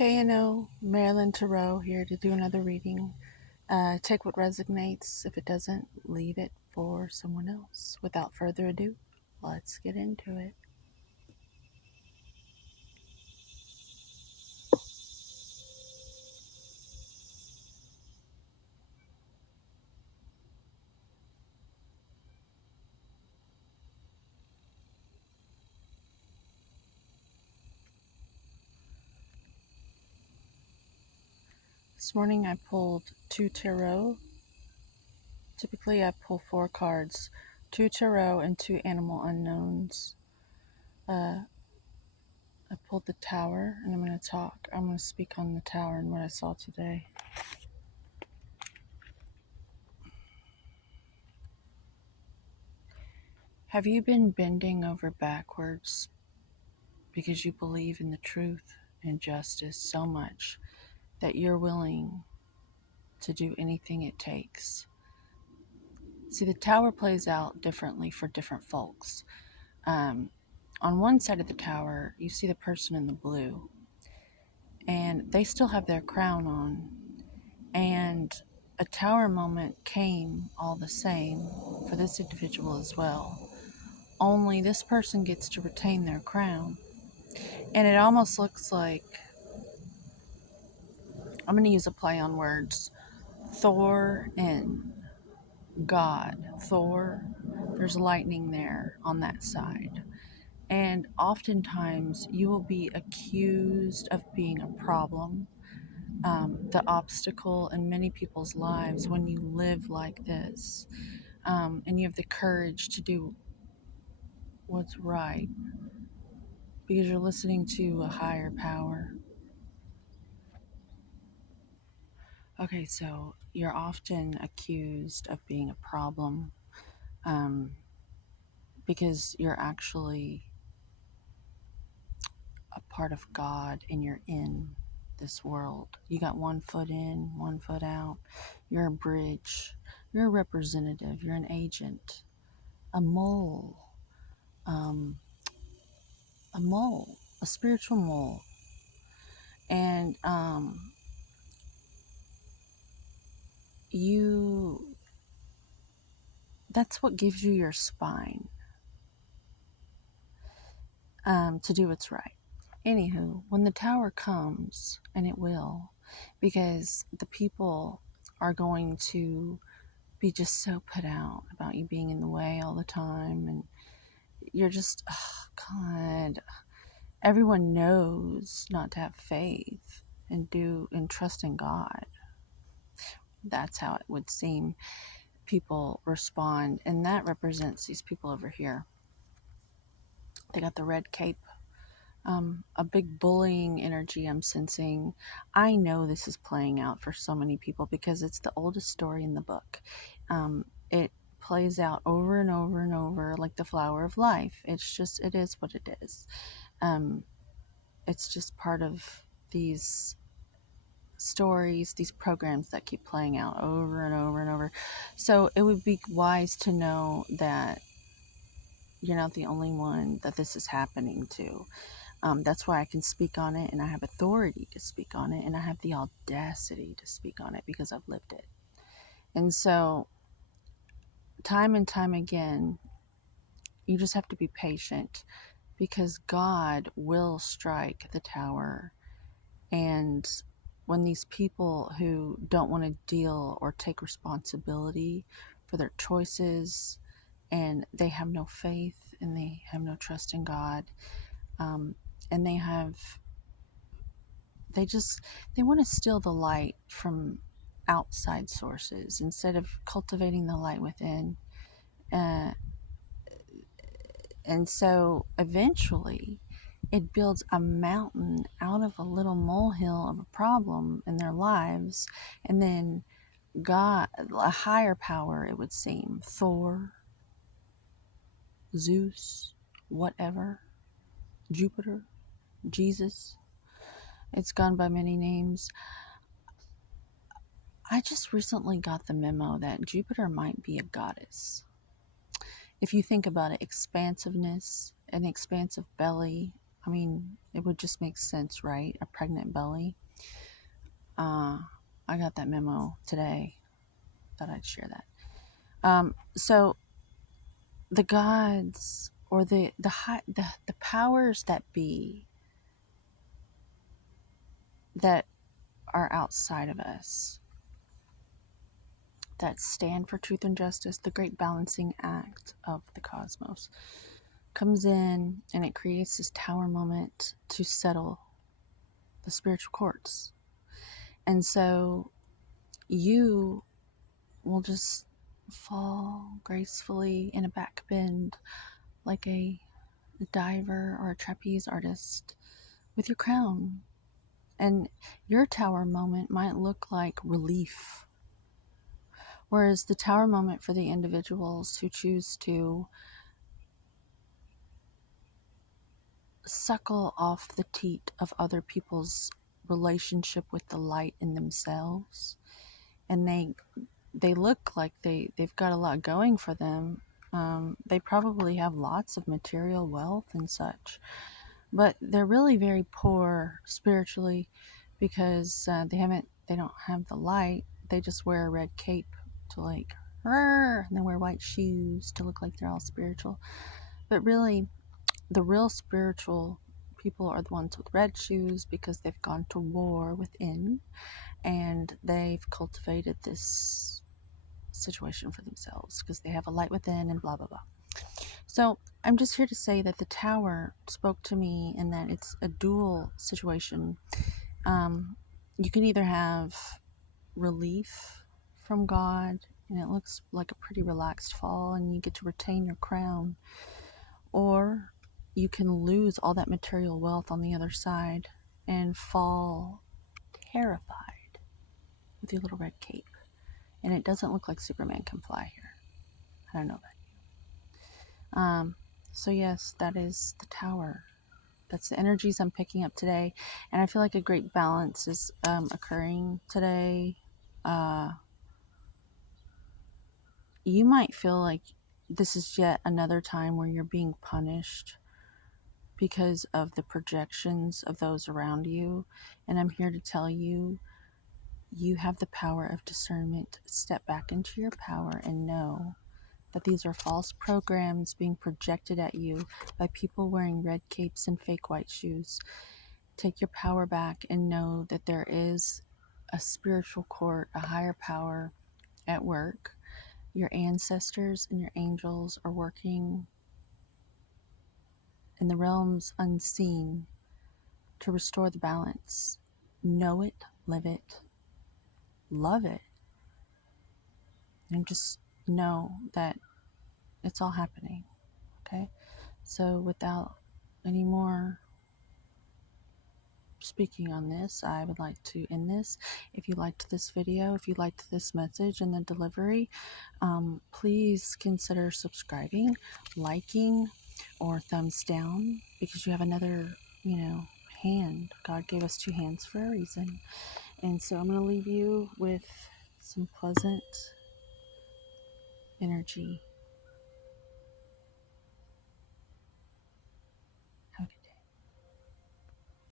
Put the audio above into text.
KNO, Marilyn Tarot here to do another reading. Take what resonates. If it doesn't, leave it for someone else. Without further ado, let's get into it. This morning I pulled 2 tarot. Typically I pull 4 cards, 2 tarot and 2 animal unknowns. I pulled the Tower and I'm going to talk. I'm going to speak on the Tower and what I saw today. Have you been bending over backwards because you believe in the truth and justice so much that you're willing to do anything it takes? See, the Tower plays out differently for different folks. On one side of the Tower, you see the person in the blue, and they still have their crown on. And a Tower moment came all the same for this individual as well. Only this person gets to retain their crown. And it almost looks like, I'm going to use a play on words, Thor and God. Thor, there's lightning there on that side. And oftentimes you will be accused of being a problem, the obstacle in many people's lives when you live like this. And you have the courage to do what's right because you're listening to a higher power. Okay, so you're often accused of being a problem because you're actually a part of God and you're in this world. You got one foot in, one foot out. You're a bridge. You're a representative. You're an agent. A mole. Um, a mole. A spiritual mole. And that's what gives you your spine to do what's right. Anywho, when the Tower comes, and it will, because the people are going to be just so put out about you being in the way all the time, and you're just, oh God, everyone knows not to have faith and trust in God. That's how it would seem people respond, and that represents these people over here. They got the red cape. A big bullying energy I'm sensing. I know this is playing out for so many people because it's the oldest story in the book. It plays out over and over and over like the flower of life. It is what it is. It's just part of these stories, these programs that keep playing out over and over and over. So it would be wise to know that you're not the only one that this is happening to. That's why I can speak on it, and I have authority to speak on it, and I have the audacity to speak on it because I've lived it. And so, time and time again, you just have to be patient because God will strike the Tower. And when these people who don't want to deal or take responsibility for their choices, and they have no faith and they have no trust in God, and they want to steal the light from outside sources instead of cultivating the light within. Uh, and so eventually it builds a mountain out of a little molehill of a problem in their lives. And then God, a higher power, it would seem, Thor, Zeus, whatever, Jupiter, Jesus, it's gone by many names. I just recently got the memo that Jupiter might be a goddess. If you think about it, expansiveness, an expansive belly, I mean, it would just make sense, right? A pregnant belly. I got that memo today. Thought I'd share that. So the gods or the powers that be that are outside of us, that stand for truth and justice, the great balancing act of the cosmos, comes in and it creates this tower moment to settle the spiritual courts. And so you will just fall gracefully in a back bend like a diver or a trapeze artist with your crown. And your tower moment might look like relief. Whereas the tower moment for the individuals who choose to suckle off the teat of other people's relationship with the light in themselves, and they look like they've got a lot going for them. They probably have lots of material wealth and such, but they're really very poor spiritually because they don't have the light. They just wear a red cape to like, and they wear white shoes to look like they're all spiritual. But really, the real spiritual people are the ones with red shoes because they've gone to war within and they've cultivated this situation for themselves because they have a light within and blah blah blah. So I'm just here to say that the tower spoke to me and that it's a dual situation. You can either have relief from God and it looks like a pretty relaxed fall and you get to retain your crown, or you can lose all that material wealth on the other side and fall terrified with your little red cape. And it doesn't look like Superman can fly here. I don't know about you. So yes, that is the tower. That's the energies I'm picking up today. And I feel like a great balance is occurring today. You might feel like this is yet another time where you're being punished because of the projections of those around you. And I'm here to tell you, you have the power of discernment. Step back into your power and know that these are false programs being projected at you by people wearing red capes and fake white shoes. Take your power back and know that there is a spiritual court, a higher power at work. Your ancestors and your angels are working in the realms unseen to restore the balance. Know it, live it, love it, and just know that it's all happening. Okay? So, without any more speaking on this, I would like to end this. If you liked this video, if you liked this message and the delivery, please consider subscribing, liking, or thumbs down because you have another, hand. God gave us two hands for a reason. And so I'm going to leave you with some pleasant energy.